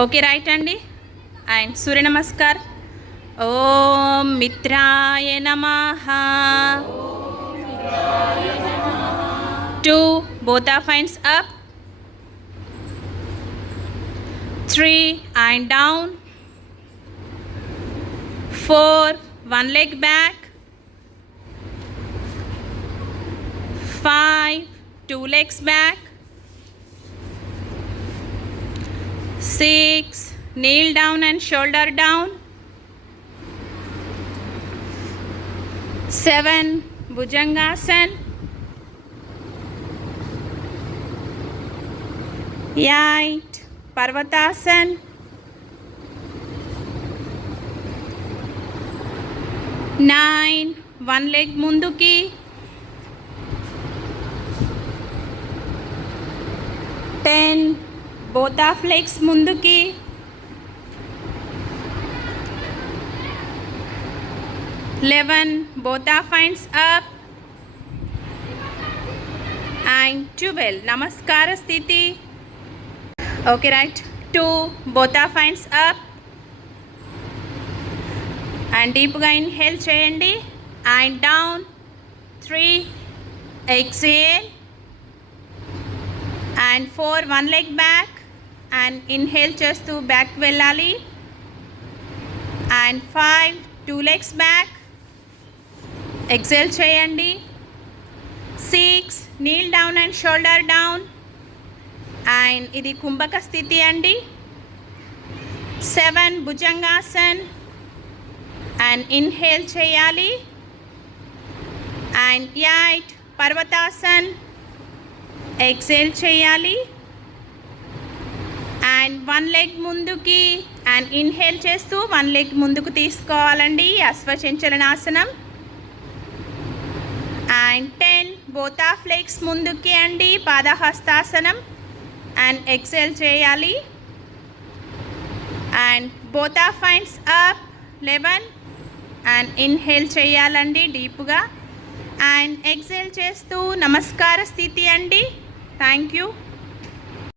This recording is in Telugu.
ఓకే రైట్ అండి. అండ్ సూర్య నమస్కార్. ఓం మిత్రాయ నమహ two both fines up. Three and down. Four one leg back. Five two legs back. Six kneel down and shoulder down seven bhujangasan eight parvatasan nine one leg munduki ten both legs ముందుకి. Eleven both hands up. And twelve నమస్కార స్థితి. Okay right. Two both hands up. And డీప్గా ఇన్హేల్ చేయండి. And down. Three exhale. And four one leg back. And inhale చేస్తూ బ్యాక్ వెళ్ళాలి. And five two legs back exhale చేయండి. Six kneel down and shoulder down and ఇది కుంభక స్థితి అండి. సెవెన్ భుజంగాసన్. అండ్ ఇన్హేల్ చేయాలి. And eight పర్వతాసన్. ఎక్సేల్ చేయాలి. అండ్ వన్ లెగ్ ముందుకి అండ్ ఇన్హేల్ చేస్తూ వన్ లెగ్ ముందుకు తీసుకోవాలండి. అశ్వచంచలనాసనం అండ్ టెన్ బోతా ఫ్లెగ్స్ ముందుకి అండి. పాదహస్తాసనం. అండ్ ఎక్సెల్ చేయాలి. అండ్ బోతా ఫైన్స్ అప్ లెవెన్ అండ్ ఇన్హేల్ చేయాలండి డీప్గా అండ్ ఎక్సెల్ చేస్తూ నమస్కార స్థితి అండి. Thank you